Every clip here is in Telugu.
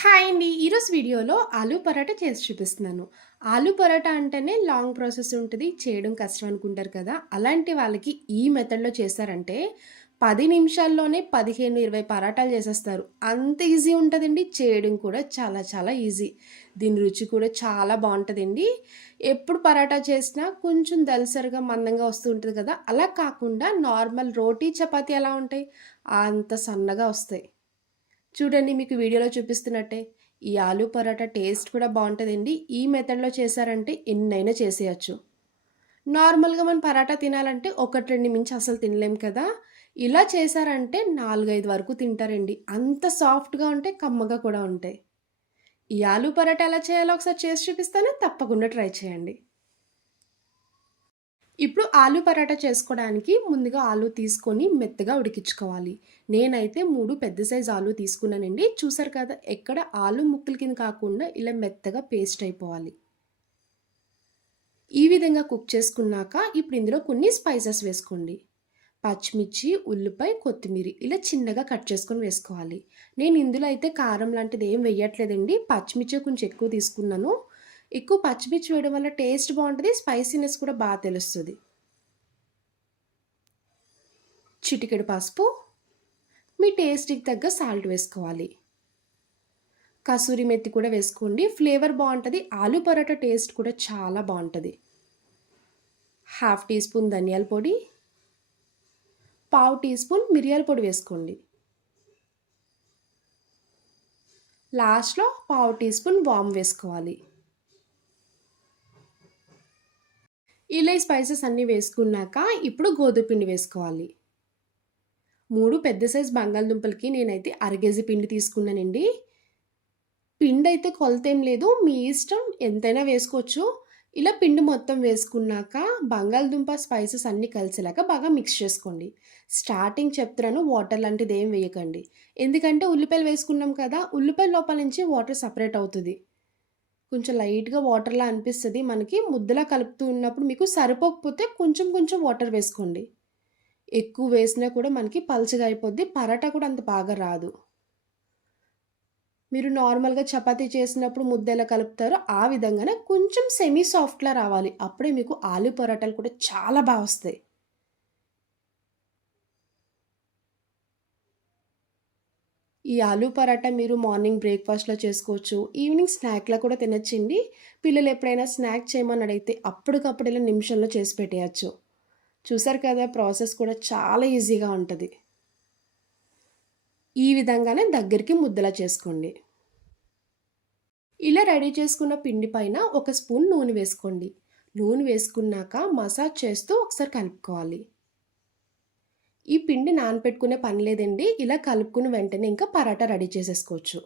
హాయ్ అండి. ఈరోజు వీడియోలో ఆలూ పరాటా చేసి చూపిస్తున్నాను. ఆలూ పరాటా అంటేనే లాంగ్ ప్రాసెస్ ఉంటుంది చేయడం కష్టం అనుకుంటారు కదా. అలాంటి వాళ్ళకి ఈ మెథడ్లో చేశారంటే పది నిమిషాల్లోనే పదిహేను ఇరవై పరాటాలు చేసేస్తారు. అంత ఈజీ ఉంటుందండి. చేయడం కూడా చాలా చాలా ఈజీ. దీని రుచి కూడా చాలా బాగుంటుందండి. ఎప్పుడు పరాటా చేసినా కొంచెం దలసరిగా మందంగా వస్తూ ఉంటుంది కదా. అలా కాకుండా నార్మల్ రోటీ చపాతీ ఎలా ఉంటాయి? అంత సన్నగా వస్తాయి. చూడండి మీకు వీడియోలో చూపిస్తున్నట్టే ఈ ఆలూ పరాటా టేస్ట్ కూడా బాగుంటుందండి. ఈ మెథడ్లో చేశారంటే ఎన్నైనా చేసేయచ్చు. నార్మల్గా మనం పరాటా తినాలంటే ఒకటి రెండు మించి అసలు తినలేం కదా. ఇలా చేశారంటే నాలుగైదు వరకు తింటారండి. అంత సాఫ్ట్గా ఉంటే కమ్మగా కూడా ఉంటాయి. ఈ ఆలూ పరాటా ఎలా చేయాలో ఒకసారి చేసి చూపిస్తాను తప్పకుండా ట్రై చేయండి. ఇప్పుడు ఆలు పరాటా చేసుకోవడానికి ముందుగా ఆలు తీసుకొని మెత్తగా ఉడికించుకోవాలి. నేనైతే మూడు పెద్ద సైజు ఆలు తీసుకున్నానండి. చూసారు కదా ఎక్కడ ఆలు ముక్కల కింద కాకుండా ఇలా మెత్తగా పేస్ట్ అయిపోవాలి. ఈ విధంగా కుక్ చేసుకున్నాక ఇప్పుడు ఇందులో కొన్ని స్పైసెస్ వేసుకోండి. పచ్చిమిర్చి ఉల్లిపాయ కొత్తిమీర ఇలా చిన్నగా కట్ చేసుకొని వేసుకోవాలి. నేను ఇందులో అయితే కారం లాంటిది ఏం వేయట్లేదండి. పచ్చిమిర్చి కొంచెం ఎక్కువ తీసుకున్నాను. ఎక్కువ పచ్చిమిర్చి వేయడం వల్ల టేస్ట్ బాగుంటుంది స్పైసీనెస్ కూడా బాగా తెలుస్తుంది. చిటికెడు పసుపు. మీ టేస్ట్కి తగ్గ సాల్ట్ వేసుకోవాలి. కసూరి మెత్తి కూడా వేసుకోండి. ఫ్లేవర్ బాగుంటుంది ఆలు పరోటా టేస్ట్ కూడా చాలా బాగుంటుంది. హాఫ్ టీ స్పూన్ ధనియాల పొడి. పావు టీ స్పూన్ మిరియాల పొడి వేసుకోండి. లాస్ట్లో పావు టీ స్పూన్ వామ్ వేసుకోవాలి. ఇలా స్పైసెస్ అన్నీ వేసుకున్నాక ఇప్పుడు గోధుమ పిండి వేసుకోవాలి. మూడు పెద్ద సైజు బంగాళదుంపలకి నేనైతే అరగేజీ పిండి తీసుకున్నానండి. పిండి అయితే కొలతేం లేదు మీ ఇష్టం ఎంతైనా వేసుకోవచ్చు. ఇలా పిండి మొత్తం వేసుకున్నాక బంగాళదుంప స్పైసెస్ అన్నీ కలిసేలాగా బాగా మిక్స్ చేసుకోండి. స్టార్టింగ్ చెప్తున్నాను వాటర్ లాంటిది ఏం వేయకండి. ఎందుకంటే ఉల్లిపాయలు వేసుకున్నాం కదా ఉల్లిపాయ లోపల నుంచి వాటర్ సపరేట్ అవుతుంది. కొంచెం లైట్గా వాటర్లా అనిపిస్తుంది. మనకి ముద్దలా కలుపుతూ ఉన్నప్పుడు మీకు సరిపోకపోతే కొంచెం కొంచెం వాటర్ వేసుకోండి. ఎక్కువ వేసినా కూడా మనకి పల్చగా అయిపోద్ది. పరాటా కూడా అంత బాగా రాదు. మీరు నార్మల్గా చపాతీ చేసినప్పుడు ముద్ద ఎలా కలుపుతారో ఆ విధంగానే కొంచెం సెమీ సాఫ్ట్లా రావాలి. అప్పుడే మీకు ఆలు పరాటాలు కూడా చాలా బాగా వస్తాయి. ఈ ఆలూ పరాటా మీరు మార్నింగ్ బ్రేక్ఫాస్ట్లో చేసుకోవచ్చు ఈవినింగ్ స్నాక్లో కూడా తినచ్చండి. పిల్లలు ఎప్పుడైనా స్నాక్ చేయమని అడిగితే అప్పటికప్పుడు ఇలా నిమిషంలో చేసి పెట్టేయచ్చు. చూసారు కదా ప్రాసెస్ కూడా చాలా ఈజీగా ఉంటుంది. ఈ విధంగానే దగ్గరికి ముద్దలా చేసుకోండి. ఇలా రెడీ చేసుకున్న పిండి పైన ఒక స్పూన్ నూనె వేసుకోండి. నూనె వేసుకున్నాక మసాజ్ చేస్తూ ఒకసారి కలుపుకోవాలి. ఈ పిండి నానపెట్టుకునే పని లేదండి. ఇలా కలుపుకుని వెంటనే ఇంకా పరాటా రెడీ చేసేసుకోవచ్చు.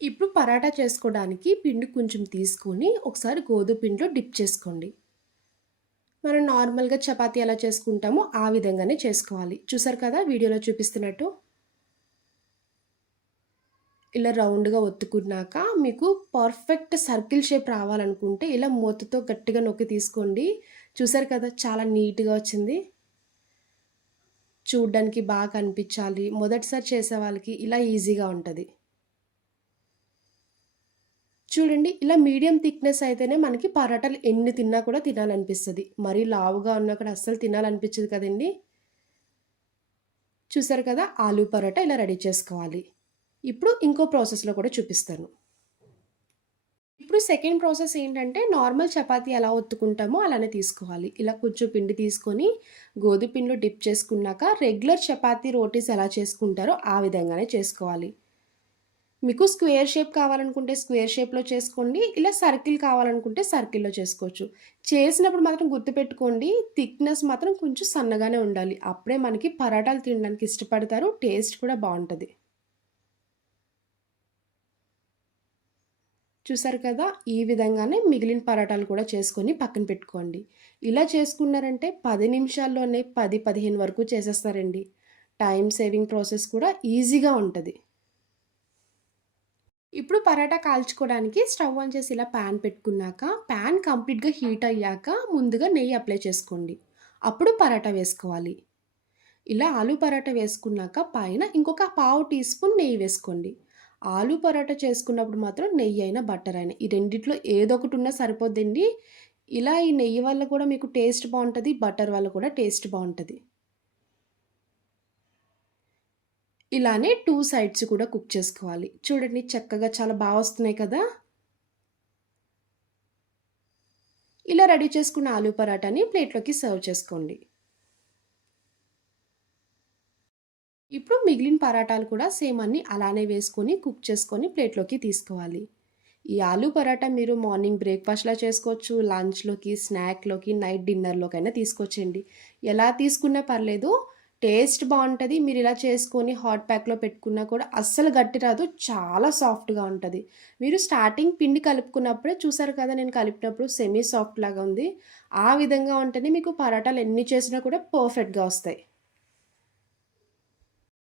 ఇప్పుడు పరాటా చేసుకోవడానికి పిండి కొంచెం తీసుకొని ఒకసారి గోధుమ పిండిలో డిప్ చేసుకోండి. మనం నార్మల్గా చపాతీ ఎలా చేసుకుంటామో ఆ విధంగానే చేసుకోవాలి. చూసారు కదా వీడియోలో చూపిస్తున్నట్టు? ఇలా రౌండ్గా ఒత్తుకున్నాక మీకు పర్ఫెక్ట్ సర్కిల్ షేప్ రావాలనుకుంటే ఇలా మూతతో గట్టిగా నొక్కి తీసుకోండి. చూసారు కదా చాలా నీట్గా వచ్చింది. చూడ్డానికి బాగా కనిపించాలి. మొదటిసారి చేసే వాళ్ళకి ఇలా ఈజీగా ఉంటుంది. చూడండి ఇలా మీడియం థిక్నెస్ అయితేనే మనకి పరాటాలు ఎన్ని తిన్నా కూడా తినాలనిపిస్తుంది. మరీ లావుగా ఉన్నా కూడా అస్సలు తినాలనిపించదు కదండి. చూసారు కదా ఆలూ పరోటా ఇలా రెడీ చేసుకోవాలి. ఇప్పుడు ఇంకో ప్రాసెస్లో కూడా చూపిస్తాను. ఇప్పుడు సెకండ్ ప్రాసెస్ ఏంటంటే నార్మల్ చపాతి ఎలా ఒత్తుకుంటామో అలానే తీసుకోవాలి. ఇలా కొంచెం పిండి తీసుకొని గోధుమ పిండిలో డిప్ చేసుకున్నాక రెగ్యులర్ చపాతి రోటీస్ ఎలా చేసుకుంటారో ఆ విధంగానే చేసుకోవాలి. మీకు స్క్వేర్ షేప్ కావాలనుకుంటే స్క్వేర్ షేప్లో చేసుకోండి ఇలా సర్కిల్ కావాలనుకుంటే సర్కిల్లో చేసుకోవచ్చు. చేసినప్పుడు మాత్రం గుర్తుపెట్టుకోండి థిక్నెస్ మాత్రం కొంచెం సన్నగానే ఉండాలి. అప్పుడే మనకి పరాటాలు తినడానికి ఇష్టపడతారు టేస్ట్ కూడా బాగుంటుంది. చూసారు కదా? ఈ విధంగానే మిగిలిన పరాటాలు కూడా చేసుకొని పక్కన పెట్టుకోండి. ఇలా చేసుకున్నారంటే పది నిమిషాల్లోనే పది పదిహేను వరకు చేసేస్తారండి. టైం సేవింగ్ ప్రాసెస్ కూడా ఈజీగా ఉంటుంది. ఇప్పుడు పరాటా కాల్చుకోవడానికి స్టవ్ ఆన్ చేసి ఇలా ప్యాన్ పెట్టుకున్నాక ప్యాన్ కంప్లీట్గా హీట్ అయ్యాక ముందుగా నెయ్యి అప్లై చేసుకోండి. అప్పుడు పరాటా వేసుకోవాలి. ఇలా ఆలు పరాటా వేసుకున్నాక పైన ఇంకొక పావు టీ స్పూన్ నెయ్యి వేసుకోండి. ఆలు పరాటా చేసుకున్నప్పుడు మాత్రం నెయ్యి అయినా, బటర్ అయినా ఈ రెండిట్లో ఏదో ఒకటి ఉన్నా సరిపోద్దండి. ఇలా ఈ నెయ్యి వల్ల కూడా మీకు టేస్ట్ బాగుంటుంది బటర్ వల్ల కూడా టేస్ట్ బాగుంటుంది ఇలానే టూ సైడ్స్ కూడా కుక్ చేసుకోవాలి. చూడండి చక్కగా చాలా బాగా వస్తున్నాయి కదా! ఇలా రెడీ చేసుకున్న ఆలు పరాటాని ప్లేట్‌లోకి సర్వ్ చేసుకోండి. ఇప్పుడు మిగిలిన పరాటాలు కూడా సేమ్ అన్నీ అలానే వేసుకొని, కుక్ చేసుకొని ప్లేట్‌లోకి తీసుకోవాలి. ఈ ఆలూ పరాటా మీరు మార్నింగ్ బ్రేక్‌ఫాస్ట్‌లా చేసుకోవచ్చు. లంచ్‌లోకి, స్నాక్‌లోకి, నైట్ డిన్నర్‌లోకైనా తీసుకొచ్చండి ఎలా తీసుకున్నా పర్లేదు. టేస్ట్ బాగుంటుంది మీరు ఇలా చేసుకొని హాట్ ప్యాక్‌లో పెట్టుకున్నా కూడా అస్సలు గట్టి రాదు. చాలా సాఫ్ట్‌గా ఉంటుంది మీరు స్టార్టింగ్ పిండి కలుపుకున్నప్పుడే చూసారు కదా! నేను కలిపినప్పుడు సెమీ సాఫ్ట్ లాగా ఉంది. ఆ విధంగా ఉంటేనే మీకు పరాటాలు ఎన్ని చేసినా కూడా పర్ఫెక్ట్‌గా వస్తాయి.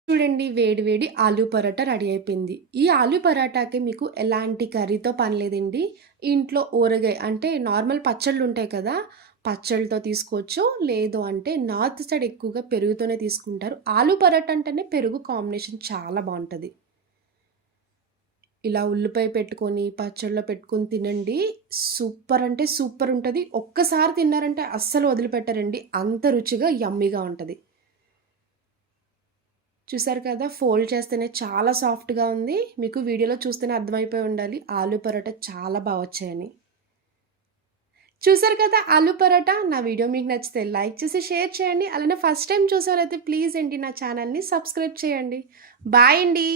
చూడండి వేడి వేడి ఆలు పరోటా రెడీ అయిపోయింది. ఈ ఆలు పరోటాకి మీకు ఎలాంటి కర్రీతో పని లేదండి. ఇంట్లో ఊరగాయ అంటే నార్మల్ పచ్చళ్ళు ఉంటాయి కదా! పచ్చళ్ళతో తీసుకోవచ్చు. లేదు అంటే నార్త్ సైడ్ ఎక్కువగా పెరుగుతోనే తీసుకుంటారు. ఆలు పరోటా అంటేనే పెరుగు కాంబినేషన్ చాలా బాగుంటుంది ఇలా ఉల్లిపాయ పెట్టుకొని, పచ్చళ్ళలో పెట్టుకొని తినండి. సూపర్ అంటే సూపర్ ఉంటుంది ఒక్కసారి తిన్నారంటే అస్సలు వదిలిపెట్టరండి. అంత రుచిగా యమ్మీగా ఉంటుంది చూసారు కదా! ఫోల్డ్ చేస్తేనే చాలా సాఫ్ట్‌గా ఉంది. మీకు వీడియోలో చూస్తేనే అర్థమైపోయి ఉండాలి. ఆలు పరోటా చాలా బాగా వచ్చాయని. చూసారు కదా! ఆలు పరోటా. నా వీడియో మీకు నచ్చితే లైక్ చేసి, షేర్ చేయండి. అలానే ఫస్ట్ టైం చూసేవాళ్ళైతే ప్లీజ్ అండి నా ఛానల్‌ని సబ్స్క్రైబ్ చేయండి. బాయ్ అండి.